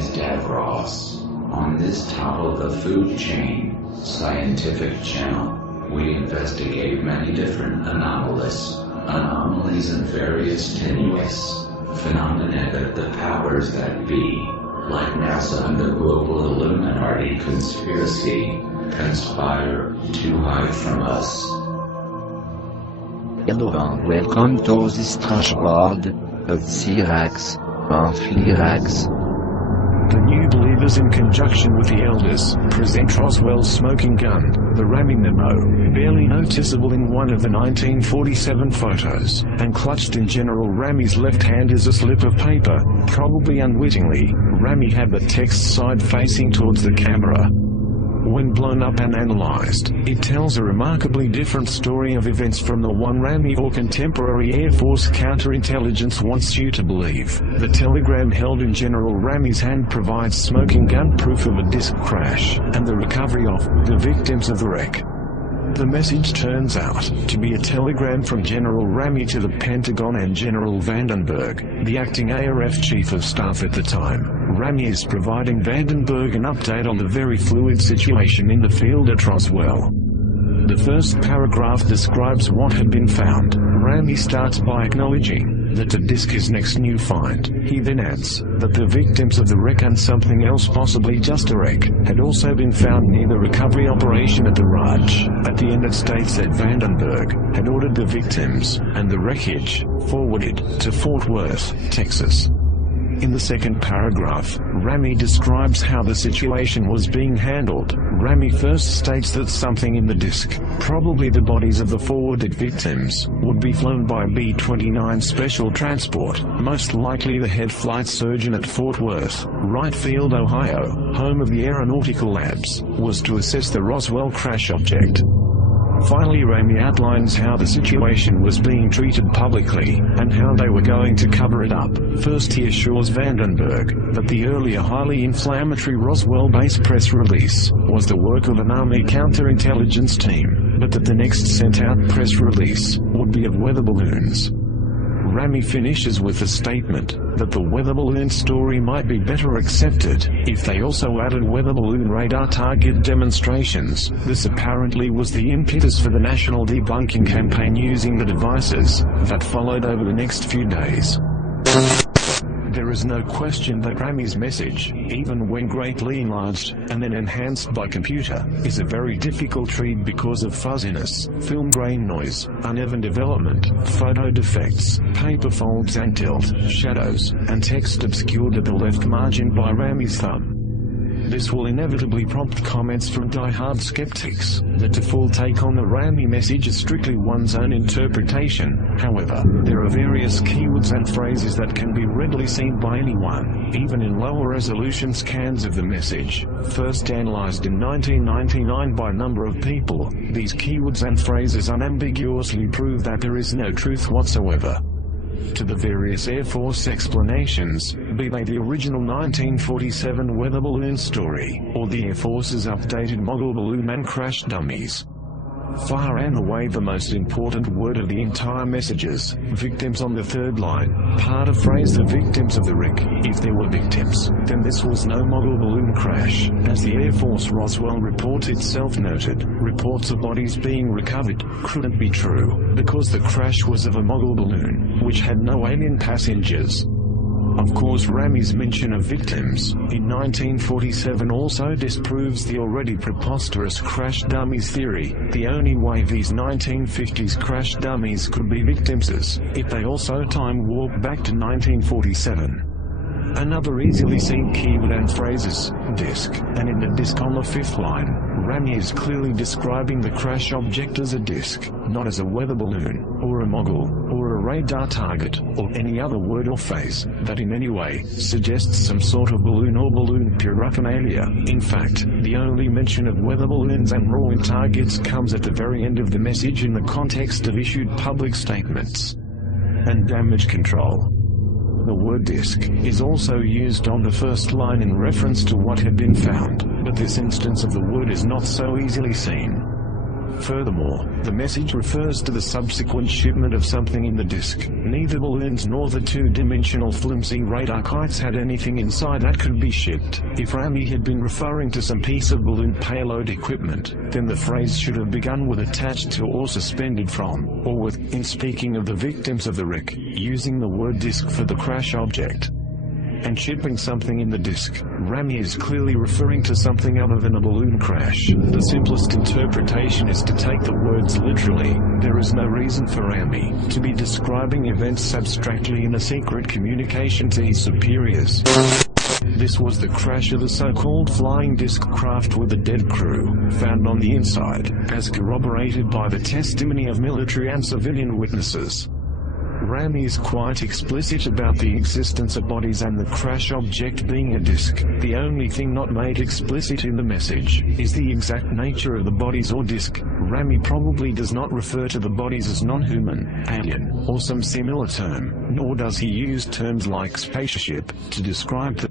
is Davros. On this top of the food chain, scientific channel, we investigate many different anomalies and various tenuous phenomena that the powers that be, like NASA and the global Illuminati conspiracy, conspire to hide from us. Hello and welcome to this strange world of Cyrax, and Flirax. The New Believers in conjunction with the Elders present Roswell's smoking gun, the Rami Nemo, barely noticeable in one of the 1947 photos, and clutched in General Rami's left hand is a slip of paper. Probably unwittingly, Rami had the text side facing towards the camera. When blown up and analyzed, it tells a remarkably different story of events from the one Rami or contemporary Air Force counterintelligence wants you to believe. The telegram held in General Rami's hand provides smoking gun proof of a disk crash, and the recovery of the victims of the wreck. The message turns out to be a telegram from General Rami to the Pentagon and General Vandenberg, the acting ARF Chief of Staff at the time. Rami is providing Vandenberg an update on the very fluid situation in the field at Roswell. The first paragraph describes what had been found. Rami starts by acknowledging that the disk is next new find. He then adds that the victims of the wreck and something else, possibly just a wreck, had also been found near the recovery operation at the Raj. At the end it states that Vandenberg had ordered the victims and the wreckage forwarded to Fort Worth, Texas. In the second paragraph, Rami describes how the situation was being handled. Rami first states that something in the disk, probably the bodies of the forwarded victims, would be flown by B-29 Special Transport, most likely the head flight surgeon at Fort Worth, Wright Field, Ohio, home of the Aeronautical Labs, was to assess the Roswell crash object. Finally, Rami outlines how the situation was being treated publicly, and how they were going to cover it up. First he assures Vandenberg that the earlier highly inflammatory Roswell-based press release was the work of an Army counterintelligence team, but that the next sent-out press release would be of weather balloons. Rami finishes with a statement that the weather balloon story might be better accepted if they also added weather balloon radar target demonstrations. This apparently was the impetus for the national debunking campaign using the devices that followed over the next few days. There is no question that Rami's message, even when greatly enlarged and then enhanced by computer, is a very difficult read because of fuzziness, film grain noise, uneven development, photo defects, paper folds and tilt, shadows, and text obscured at the left margin by Rami's thumb. This will inevitably prompt comments from die-hard skeptics that the full take on the Rami message is strictly one's own interpretation. However, there are various keywords and phrases that can be readily seen by anyone, even in lower resolution scans of the message. First analyzed in 1999 by a number of people, these keywords and phrases unambiguously prove that there is no truth whatsoever to the various Air Force explanations, be they the original 1947 weather balloon story, or the Air Force's updated model balloon and crash dummies. Far and away the most important word of the entire messages, victims on the third line, part of phrase the victims of the wreck. If there were victims, then this was no model balloon crash. As the Air Force Roswell report itself noted, reports of bodies being recovered couldn't be true, because the crash was of a model balloon, which had no alien passengers. Of course, Rami's mention of victims in 1947 also disproves the already preposterous crash dummies theory. The only way these 1950s crash dummies could be victims is if they also time warp back to 1947. Another easily seen keyword and phrase is disk, and in the disk on the fifth line, Rami is clearly describing the crash object as a disk, not as a weather balloon, or a mogul, or a radar target, or any other word or phrase that in any way suggests some sort of balloon or balloon paraphernalia. In fact, the only mention of weather balloons and rolling targets comes at the very end of the message in the context of issued public statements and damage control. The word disk is also used on the first line in reference to what had been found, but this instance of the word is not so easily seen. Furthermore, the message refers to the subsequent shipment of something in the disk. Neither balloons nor the two-dimensional flimsy radar kites had anything inside that could be shipped. If Rami had been referring to some piece of balloon payload equipment, then the phrase should have begun with attached to or suspended from, or with, in speaking of the victims of the wreck, using the word disk for the crash object. And shipping something in the disk, Rami is clearly referring to something other than a balloon crash. The simplest interpretation is to take the words literally. There is no reason for Rami to be describing events abstractly in a secret communication to his superiors. This was the crash of the so-called flying disc craft with a dead crew, found on the inside, as corroborated by the testimony of military and civilian witnesses. Rami is quite explicit about the existence of bodies and the crash object being a disk. The only thing not made explicit in the message is the exact nature of the bodies or disk. Rami probably does not refer to the bodies as non-human, alien, or some similar term, nor does he use terms like spaceship to describe the